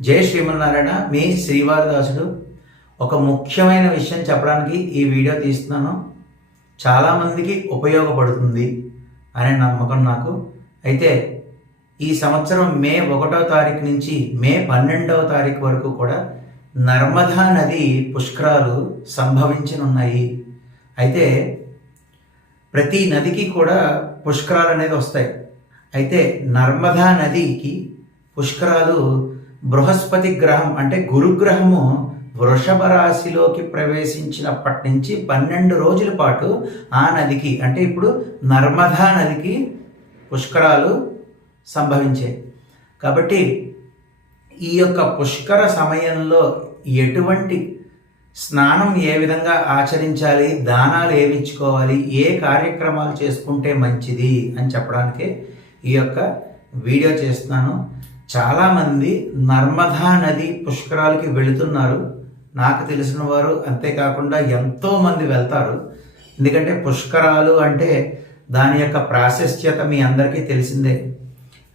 జై శ్రీమన్నారాయణ మీ శ్రీవారదాసుడు. ఒక ముఖ్యమైన విషయం చెప్పడానికి ఈ వీడియో తీస్తున్నాను. చాలామందికి ఉపయోగపడుతుంది అనే నమ్మకం నాకు. అయితే ఈ సంవత్సరం మే ఒకటో తారీఖు నుంచి మే పన్నెండవ తారీఖు వరకు కూడా నర్మదా నది పుష్కరాలు సంభవించనున్నాయి. అయితే ప్రతి నదికి కూడా పుష్కరాలు అనేది వస్తాయి. అయితే నర్మదా నదికి పుష్కరాలు బృహస్పతి గ్రహం అంటే గురుగ్రహము వృషభ రాశిలోకి ప్రవేశించినప్పటి నుంచి పన్నెండు రోజుల పాటు ఆ నదికి అంటే ఇప్పుడు నర్మదా నదికి పుష్కరాలు సంభవించాయి కాబట్టి ఈ యొక్క పుష్కర సమయంలో ఎటువంటి స్నానం ఏ విధంగా ఆచరించాలి దానాలు ఏమి ఏ కార్యక్రమాలు చేసుకుంటే మంచిది అని చెప్పడానికే ఈ యొక్క వీడియో చేస్తున్నాను. చాలామంది నర్మదా నది పుష్కరాలకి వెళుతున్నారు. నాకు తెలిసిన వారు అంతేకాకుండా ఎంతోమంది వెళ్తారు. ఎందుకంటే పుష్కరాలు అంటే దాని యొక్క ప్రాశస్త్యత మీ అందరికీ తెలిసిందే.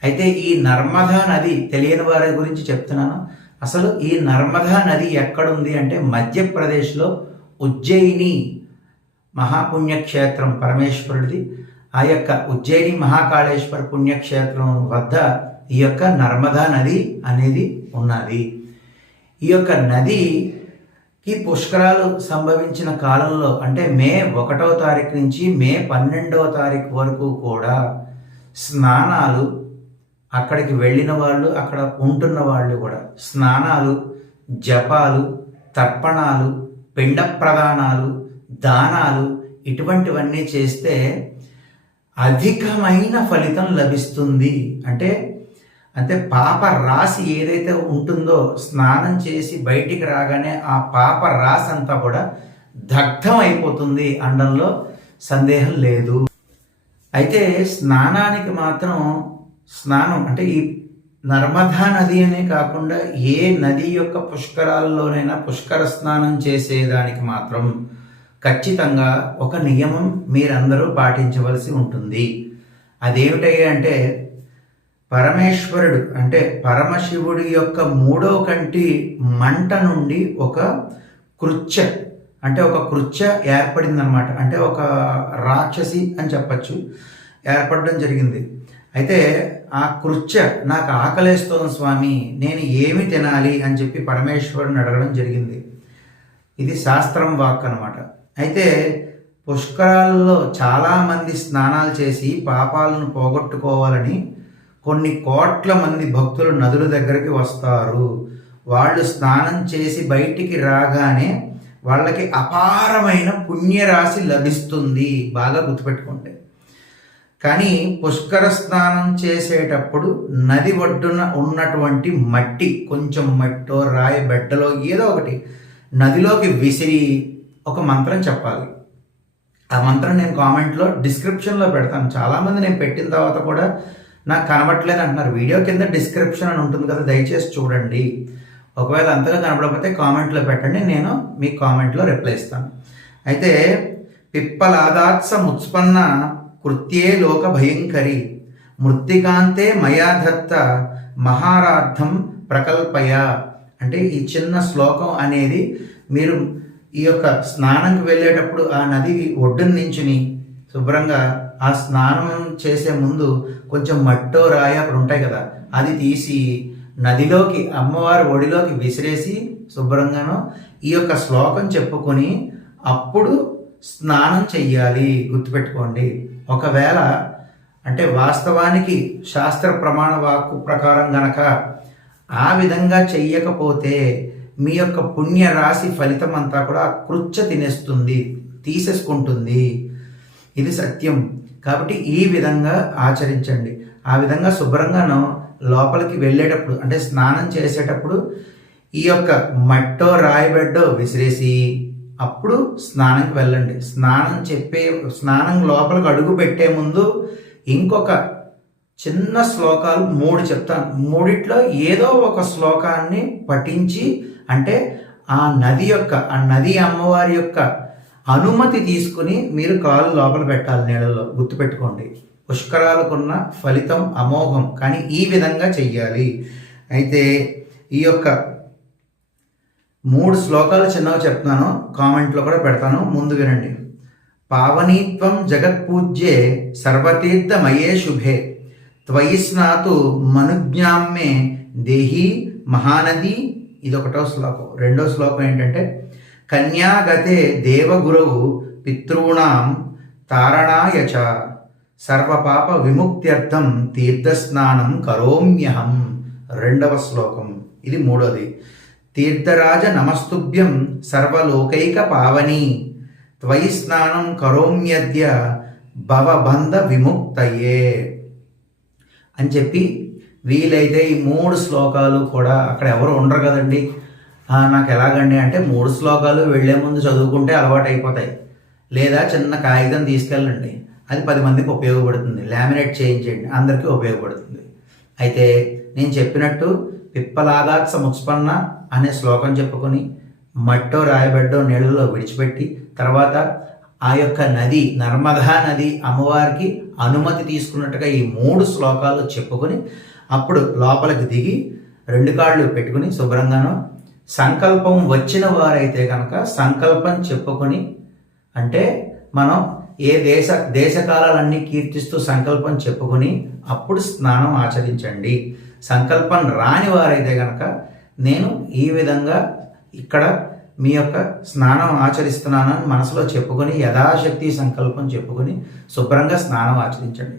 అయితే ఈ నర్మదా నది తెలియని వారి గురించి చెప్తున్నాను. అసలు ఈ నర్మదా నది ఎక్కడుంది అంటే మధ్యప్రదేశ్లో ఉజ్జయిని మహాపుణ్యక్షేత్రం పరమేశ్వరుడిది. ఆ యొక్క ఉజ్జయిని మహాకాళేశ్వర పుణ్యక్షేత్రం వద్ద ఈ యొక్క నర్మదా నది అనేది ఉన్నది. ఈ యొక్క నదికి పుష్కరాలు సంభవించిన కాలంలో అంటే మే ఒకటవ తారీఖు నుంచి మే పన్నెండవ తారీఖు వరకు కూడా స్నానాలు అక్కడికి వెళ్ళిన వాళ్ళు అక్కడ ఉంటున్న వాళ్ళు కూడా స్నానాలు జపాలు తర్పణాలు పిండ ప్రదానాలు దానాలు ఇటువంటివన్నీ చేస్తే అధికమైన ఫలితం లభిస్తుంది. అంటే అంటే పాప రాశి ఏదైతే ఉంటుందో స్నానం చేసి బయటికి రాగానే ఆ పాప రాశి అంతా కూడా దగ్ధం అయిపోతుంది అనడంలో సందేహం లేదు. అయితే స్నానానికి మాత్రం స్నానం అంటే ఈ నర్మదా నది అనే కాకుండా ఏ నది యొక్క పుష్కరాల్లోనైనా పుష్కర స్నానం చేసేదానికి మాత్రం ఖచ్చితంగా ఒక నియమం మీరందరూ పాటించవలసి ఉంటుంది. అదేమిటయ్యా అంటే పరమేశ్వరుడు అంటే పరమశివుడి యొక్క మూడో కంటి మంట నుండి ఒక కృత్య అంటే ఒక కృత్య ఏర్పడిందనమాట అంటే ఒక రాక్షసి అని చెప్పచ్చు. ఏర్పడడం జరిగింది. అయితే ఆ కృత్య నాకు ఆకలేస్తోంది స్వామి నేను ఏమి తినాలి అని చెప్పి పరమేశ్వరుని అడగడం జరిగింది. ఇది శాస్త్రం వాక్ అనమాట అయితే పుష్కరాల్లో చాలామంది స్నానాలు చేసి పాపాలను పోగొట్టుకోవాలని కొన్ని కోట్ల మంది భక్తులు నదుల దగ్గరికి వస్తారు. వాళ్ళు స్నానం చేసి బయటికి రాగానే వాళ్ళకి అపారమైన పుణ్యరాశి లభిస్తుంది. బాగా గుర్తుపెట్టుకుంటే కానీ పుష్కర స్నానం చేసేటప్పుడు నది ఒడ్డున ఉన్నటువంటి మట్టి కొంచెం మట్టో రాయి బెడ్డలో ఏదో ఒకటి నదిలోకి విసిరి ఒక మంత్రం చెప్పాలి. ఆ మంత్రం నేను కామెంట్లో డిస్క్రిప్షన్లో పెడతాను. చాలామంది నేను పెట్టిన తర్వాత కూడా నాకు కనబట్టలేదు అంటున్నారు. వీడియో కింద డిస్క్రిప్షన్ అని ఉంటుంది కదా దయచేసి చూడండి. ఒకవేళ అంతగా కనబడకపోతే కామెంట్లో పెట్టండి నేను మీ కామెంట్లో రిప్లై ఇస్తాను. అయితే పిప్పలాదాత్స ముత్స్పన్న కృత్యే లోక భయంకరి మృత్తికాంతే మయా దత్త మహారార్థం ప్రకల్పయ. అంటే ఈ చిన్న శ్లోకం అనేది మీరు ఈ యొక్క స్నానంకి వెళ్ళేటప్పుడు ఆ నది ఒడ్డున నించుని శుభ్రంగా ఆ స్నానం చేసే ముందు కొంచెం మట్టో రాయి అక్కడ ఉంటాయి కదా అది తీసి నదిలోకి అమ్మవారి ఒడిలోకి విసిరేసి శుభ్రంగాను ఈ యొక్క శ్లోకం చెప్పుకొని అప్పుడు స్నానం చెయ్యాలి. గుర్తుపెట్టుకోండి. ఒకవేళ అంటే వాస్తవానికి శాస్త్ర ప్రమాణ వాక్కు ప్రకారం గనక ఆ విధంగా చెయ్యకపోతే మీ యొక్క పుణ్య రాశి ఫలితం అంతా కూడా కృత్య తినేస్తుంది తీసేసుకుంటుంది. ఇది సత్యం. కాబట్టి ఈ విధంగా ఆచరించండి. ఆ విధంగా శుభ్రంగాను లోపలికి వెళ్ళేటప్పుడు అంటే స్నానం చేసేటప్పుడు ఈ యొక్క మట్టో రాయిబెడ్డో విసిరేసి అప్పుడు స్నానంకి వెళ్ళండి. స్నానం చెప్పే స్నానం లోపలికి అడుగు పెట్టే ముందు ఇంకొక చిన్న శ్లోకాలు మూడు చెప్తాను. మూడిట్లో ఏదో ఒక శ్లోకాన్ని పఠించి అంటే ఆ నది యొక్క ఆ నది అమ్మవారి యొక్క అనుమతి తీసుకుని మీరు కాలు లోపల పెట్టాలి నీళ్ళలో. గుర్తుపెట్టుకోండి. పుష్కరాలకున్న ఫలితం అమోఘం. కానీ ఈ విధంగా చెయ్యాలి. అయితే ఈ యొక్క మూడు శ్లోకాలు చిన్నగా చెప్తున్నాను. కామెంట్లో కూడా పెడతాను. ముందు వినండి. పావనీత్వం జగత్పూజ్యే సర్వతీర్థమయే శుభే త్వయి స్నాతు మనుజ్ఞామ్మే దేహి మహానది. ఇది ఒకటో శ్లోకం. రెండో శ్లోకం ఏంటంటే కన్యాగతే దేవగురవు పితॄణాం తారణాయ చ. సర్వపాప విముక్త్యర్థం తీర్థస్నానం కరోమ్యహం. రెండవ శ్లోకం. ఇది మూడోది. తీర్థరాజ నమస్తుభ్యం సర్వలోకైక పావని. త్వయి స్నానం కరోమ్యద్య భవబంధ విముక్తయే. అని చెప్పి వీలైతే ఈ మూడు శ్లోకాలు కూడా అక్కడ ఎవరు ఉండరు కదండి. నాకు ఎలాగండి అంటే మూడు శ్లోకాలు వెళ్ళే ముందు చదువుకుంటే అలవాటు అయిపోతాయి లేదా చిన్న కాగితం తీసుకెళ్ళండి. అది పది మందికి ఉపయోగపడుతుంది. లామినేట్ చేయించండి. అందరికీ ఉపయోగపడుతుంది. అయితే నేను చెప్పినట్టు పిప్పలాగా సముత్పన్న అనే శ్లోకం చెప్పుకొని మట్టో రాయబడ్డో నీళ్ళలో విడిచిపెట్టి తర్వాత ఆ యొక్క నది నర్మదా నది అమ్మవారికి అనుమతి తీసుకున్నట్టుగా ఈ మూడు శ్లోకాలు చెప్పుకొని అప్పుడు లోపలికి దిగి రెండు కాళ్ళు పెట్టుకుని శుభ్రంగాను సంకల్పం వచ్చిన వారైతే కనుక సంకల్పం చెప్పుకొని అంటే మనం ఏ దేశ దేశకాలన్నీ కీర్తిస్తూ సంకల్పం చెప్పుకొని అప్పుడు స్నానం ఆచరించండి. సంకల్పం రాని వారైతే కనుక నేను ఈ విధంగా ఇక్కడ మీ యొక్క స్నానం ఆచరిస్తున్నానని మనసులో చెప్పుకొని యథాశక్తి సంకల్పం చెప్పుకొని శుభ్రంగా స్నానం ఆచరించండి.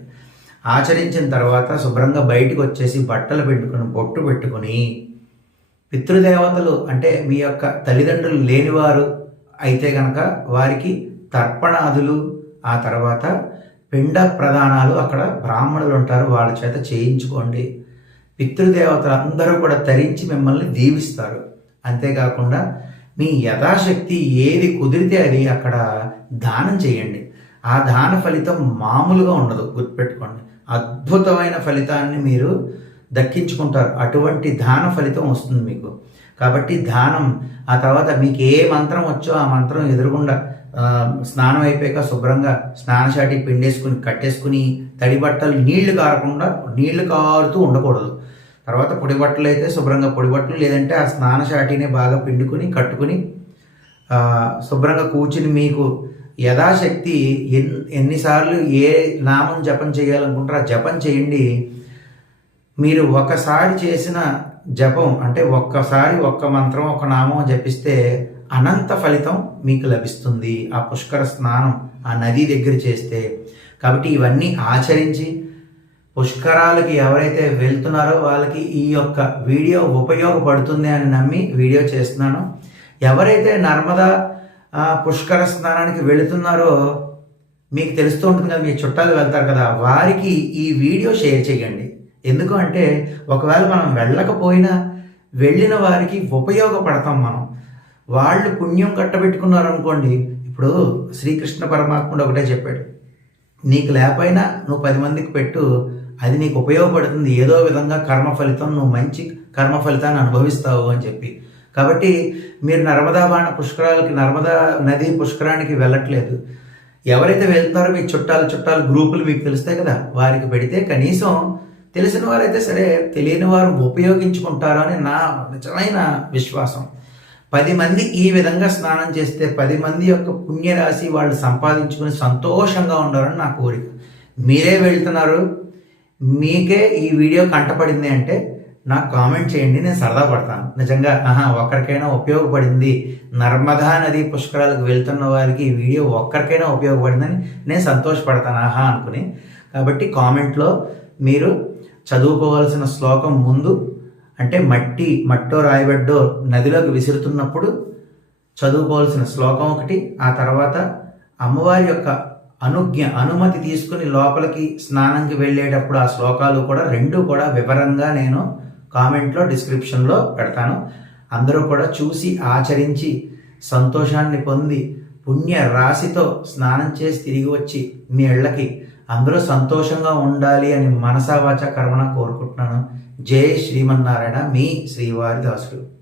ఆచరించిన తర్వాత శుభ్రంగా బయటకు వచ్చేసి బట్టలు పెట్టుకుని బొట్టు పెట్టుకుని పితృదేవతలు అంటే మీ యొక్క తల్లిదండ్రులు లేనివారు అయితే కనుక వారికి తర్పణాదులు ఆ తర్వాత పిండ ప్రధానాలు అక్కడ బ్రాహ్మణులు ఉంటారు వాళ్ళ చేత చేయించుకోండి. పితృదేవతలు అందరూ కూడా తరించి మిమ్మల్ని దీవిస్తారు. అంతేకాకుండా మీ యథాశక్తి ఏది కుదిరితే అది అక్కడ దానం చేయండి. ఆ దాన ఫలితం మామూలుగా ఉండదు గుర్తుపెట్టుకోండి. అద్భుతమైన ఫలితాన్ని మీరు దక్కించుకుంటారు. అటువంటి దాన ఫలితం వస్తుంది మీకు. కాబట్టి దానం ఆ తర్వాత మీకు ఏ మంత్రం వచ్చో ఆ మంత్రం ఎదురుగుండా స్నానం అయిపోయాక శుభ్రంగా స్నానశాటి పిండేసుకుని కట్టేసుకుని తడి బట్టలు నీళ్ళు కారకుండా నీళ్ళు కారుతూ ఉండకూడదు. తర్వాత పొడి బట్టలు అయితే శుభ్రంగా పొడి బట్టలు లేదంటే ఆ స్నానశాటిని బాగా పిండుకుని కట్టుకుని శుభ్రంగా కూర్చుని మీకు యథాశక్తి ఎన్ ఎన్నిసార్లు ఏ నామం జపం చేయాలనుకుంటారో ఆ జపం చేయండి. మీరు ఒకసారి చేసిన జపం అంటే ఒక్కసారి ఒక్క మంత్రం ఒక నామం జపిస్తే అనంత ఫలితం మీకు లభిస్తుంది. ఆ పుష్కర స్నానం ఆ నది దగ్గర చేస్తే. కాబట్టి ఇవన్నీ ఆచరించి పుష్కరాలకి ఎవరైతే వెళ్తున్నారో వాళ్ళకి ఈ యొక్క వీడియో ఉపయోగపడుతుంది అని నమ్మి వీడియో చేస్తున్నాను. ఎవరైతే నర్మదా పుష్కర స్నానానికి వెళుతున్నారో మీకు తెలుస్తూ ఉంటుంది కదా మీ చుట్టాలు వెళ్తారు కదా వారికి ఈ వీడియో షేర్ చేయండి. ఎందుకు అంటే ఒకవేళ మనం వెళ్ళకపోయినా వెళ్ళిన వారికి ఉపయోగపడతాం మనం. వాళ్ళు పుణ్యం కట్టబెట్టుకున్నారు అనుకోండి ఇప్పుడు శ్రీకృష్ణ పరమాత్ముడు ఒకటే చెప్పాడు నీకు లేకపోయినా నువ్వు పది మందికి పెట్టు అది నీకు ఉపయోగపడుతుంది ఏదో విధంగా కర్మ ఫలితం నువ్వు మంచి కర్మ ఫలితాన్ని అనుభవిస్తావు అని చెప్పి. కాబట్టి మీరు నర్మదా బాణ పుష్కరాలకి నర్మదా నది పుష్కరానికి వెళ్ళట్లేదు. ఎవరైతే వెళ్తారో మీ చుట్టాలు చుట్టాలు గ్రూపులు మీకు తెలుస్తాయి కదా వారికి పెడితే కనీసం తెలిసిన వారైతే సరే తెలియని వారు ఉపయోగించుకుంటారు అని నా నిజమైన విశ్వాసం. పది మంది ఈ విధంగా స్నానం చేస్తే పది మంది యొక్క పుణ్యరాశి వాళ్ళు సంపాదించుకుని సంతోషంగా ఉండాలని నా కోరిక. మీరే వెళ్తున్నారు. మీకే ఈ వీడియో కంటపడింది అంటే నాకు కామెంట్ చేయండి నేను సరదా పడతాను. నిజంగా ఆహా ఒక్కరికైనా ఉపయోగపడింది. నర్మదా నది పుష్కరాలకు వెళ్తున్న వారికి ఈ వీడియో ఒక్కరికైనా ఉపయోగపడిందని నేను సంతోషపడతాను. ఆహా అనుకుని. కాబట్టి కామెంట్లో మీరు చదువుకోవాల్సిన శ్లోకం ముందు అంటే మట్టి మట్టో రాయబడ్డో నదిలోకి విసురుతున్నప్పుడు చదువుకోవాల్సిన శ్లోకం ఒకటి ఆ తర్వాత అమ్మవారి యొక్క అనుజ్ఞ అనుమతి తీసుకుని లోపలికి స్నానంకి వెళ్ళేటప్పుడు ఆ శ్లోకాలు కూడా రెండు కూడా వివరంగా నేను కామెంట్లో డిస్క్రిప్షన్లో పెడతాను. అందరూ కూడా చూసి ఆచరించి సంతోషాన్ని పొంది పుణ్య రాశితో స్నానం చేసి తిరిగి వచ్చి మీ ఇళ్ళకి అందరూ సంతోషంగా ఉండాలి అని మనసావాచ కర్మణ కోరుకుంటున్నాను. జై శ్రీమన్నారాయణ మీ శ్రీవారి దాసుడు